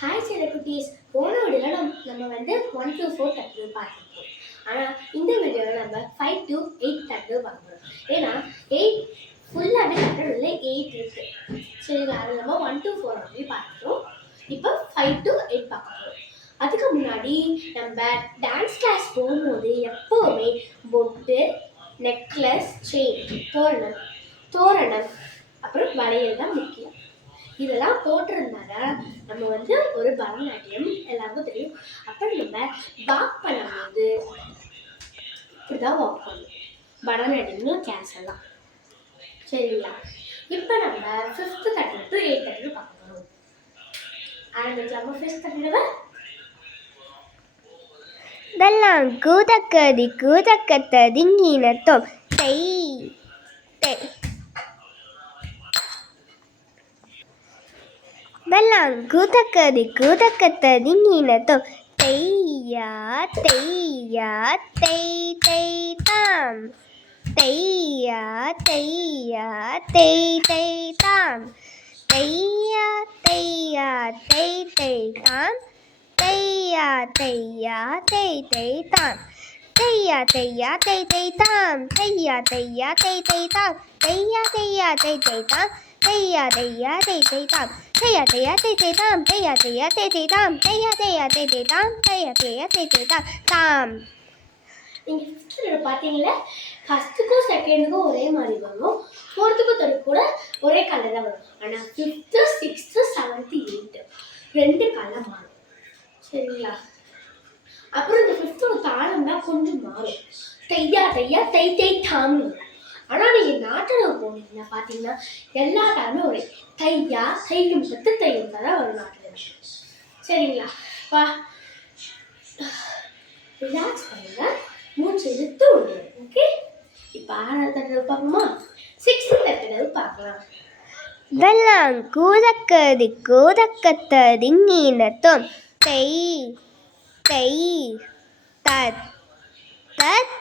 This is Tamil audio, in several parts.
ஹாய் செல்லக்குட்டீஸ். போன வீடியோவில் நம்ம வந்து 1 to 4 தட்டு பார்த்துருக்கோம். ஆனால் இந்த வீடியோவில் நம்ம 5 to 8 தட்டு பார்க்குறோம். ஏன்னா 8 ஃபுல்லாகவே தட்டோட 8 இருக்கு. சரி, அது நம்ம 1 to 4 அப்படி பார்த்துட்டோம். இப்போ 5 to 8 பார்க்க போகிறோம். அதுக்கு முன்னாடி நம்ம டான்ஸ் கிளாஸ் போகும்போது எப்போவுமே பொட்டு, நெக்லஸ், செயின், தோரணம் அப்புறம் வளையல் தான் முக்கியம். இதெல்லாம் போட்டிருந்தால நம்ம வந்து ஒரு பரதநாட்டியம் எல்லாருக்கும் தெரியும். அப்புறம் நம்ம வாக் பண்ணும்போது இப்படிதான் வாக் பண்ணணும். பரதநாட்டியம்னு கிளாஸ் எல்லாம் சரிங்களா? இப்போ நம்ம 5th தட்டு டு 8th தட்டு பார்க்கணும். ஆரம்பிக்கலாமா? 5th தட்டுல வெள்ளம் கூதக்கதி கூதக்கத்ததிங்கினத்தோம் தெய் தெய் வெள்ளம் கூதக்கதி கூதக்கத்ததிங்கினத்தோம் தெய்யா தெய்யா தெய் தெய் தாம் தெய்யா தெய்யா தெய் தெய் தாம் தெய்யா தெய்யா தெய் தெய் தாம் தெய்யா தெய்யா தெய் தெய் தாம் தெய்யா தெய்யா தெய் தெய் தாம் தெய்யா தெய்யா தெய் தெய் தாம் தெய்யா தெய்யா தெய் தெய் தாம் தெய்யா தெய்யா தெய் தெய் தாம் தெய்யா தெய்யா தெய் தெய் தாம் தெய்யா தெய்யா தெய் தெய் தாம் தெய்யா தெய்யா தெய் தெய் தாம் தெய்யா தெய்யா தெய் தெய் தாம் தாம். நீங்க 5th பார்த்தீங்களா? ஃபர்ஸ்ட்டுக்கும் செகண்டுக்கும் ஒரே மாதிரி வரும், 4த்துக்கும் 3rd கூட ஒரே கலர் தான் வரும். ஆனால் 5th 6th 7th 8th 2 colour மாறும். சரிங்களா? அப்புறம் இந்த 5th தாளம் தான் கொஞ்சம் மாறும். தையா தையா தை தை தாம்னு. ஆனால் நீங்கள் நாட்டில் போனீங்கன்னா பார்த்தீங்கன்னா எல்லா தாளுமே ஒரே தையா தையும் தத்து தையும் தான் வரும் நாட்டில். சரிங்களா? வா, ரிலாக்ஸ் பண்ணுங்க, மூச்சு இழுத்து விடுங்க. ஓகே, இப்போ 6th தடவை பார்ப்போமா? 6th தடவை பார்க்கலாம். வெள்ளம் கூதக்கதி கூதக்கத்ததிங்கினத்தோம் தெய் தெய் தத் தத்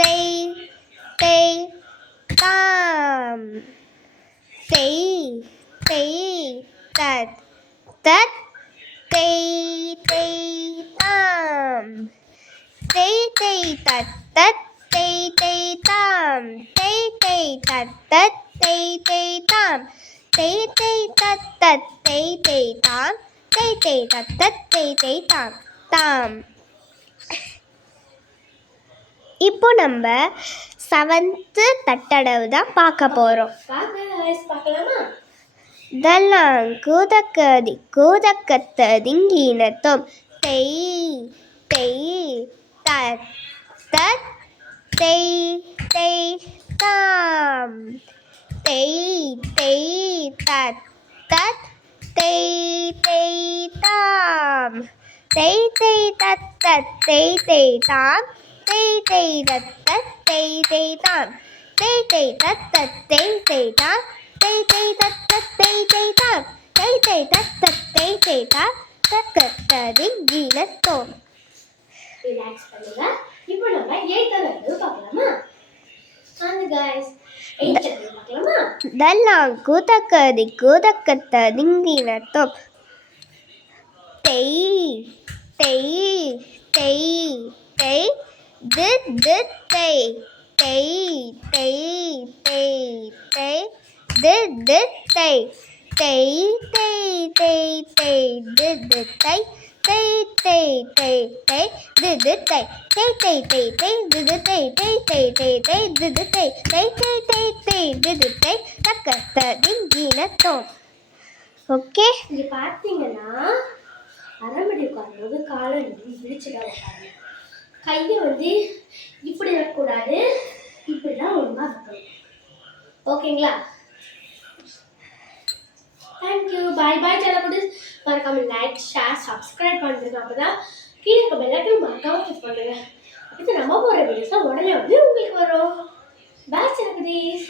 தெய் தெய் தாம் தெய் தெய் தத் தத் தெய் தெய் தாம் தெய் தெய் தத் தத் தெய் தெய் தாம் தெய் தெய் தத் தத் தெய் தெய் தாம் தெய் தெய் தத் தத் தெய் தெய் தாம் தெய் தெய் தத் தத் தெய் தெய் தாம் தாம். இப்போ நம்ம 7th தட்டடவு தான் பார்க்க போகிறோம். பார்க்கலாமா? வெள்ளம் கூதக்கதி கூதக்கத்ததிங்கினத்தோம் தெய் தெய் தத் தத் தெய் தெய் தாம் தெய் தெய் தத் தத் தெய் தெய் தாம் தெய் தெய் தத் தத் தெய் தெய் தாம் தெய் தெய் தத் தத் தெய் தெய் தாம் தெய் தெய் தத் தத் தெய் தெய் தாம் தெய் தெய் தத் தத் தெய் தெய் தாம் தெய் தெய் தத் தத் தெய் தெய் தாம் தக்கத்ததிங்கினத்தோம். ரிலாக்ஸ் பண்ணுங்க. இப்போ நம்ம 8th தடவை பார்க்கலாமா? வாங்க गाइस, 8th தடவை பார்க்கலாமா? வெள்ளம் கூதக்கதி கூதக்கத்ததிங்கினத்தோம் தெய் தெய் தெய் தெய் தித் தித் தெய் தெய் தெய் தெய் தெய் தித் தித் தெய் தெய் தெய் தெய் தெய் தித் தித் தெய் தெய் தெய் தெய் தெய் தித் தித் தெய் தெய் தெய் தெய் தெய் தித் தித் தெய் தெய் தெய் தெய் தெய் தித் தித் தெய் தெய் தெய் தெய் தெய் தித் தித் தெய் தக்கத்ததிங்கினத்தோம். ஓகே, இங்க பார்த்தீங்கன்னா அரமடி உட்காரும்போது காலை விரிச்சுதான் உட்காருங்க. கையை வந்து இப்படி வைக்கக்கூடாது, இப்படிதான் ஒழுங்கா வைக்கணும். ஓகேங்களா? தேங்க்யூ, பாய் பாய். செல்லக்குட்டீஸ், மறக்காம லைக் ஷேர் சப்ஸ்கிரைப் பண்ணுங்க. அப்பதான் கீழே இருக்க பெல் ஐகான் மறக்காம கிளிக் பண்ணுங்க. அப்போ நம்ம போகிற வீடியோஸ் உடனே வந்து உங்களுக்கு வரும். பாய் செல்லக்குட்டீஸ்.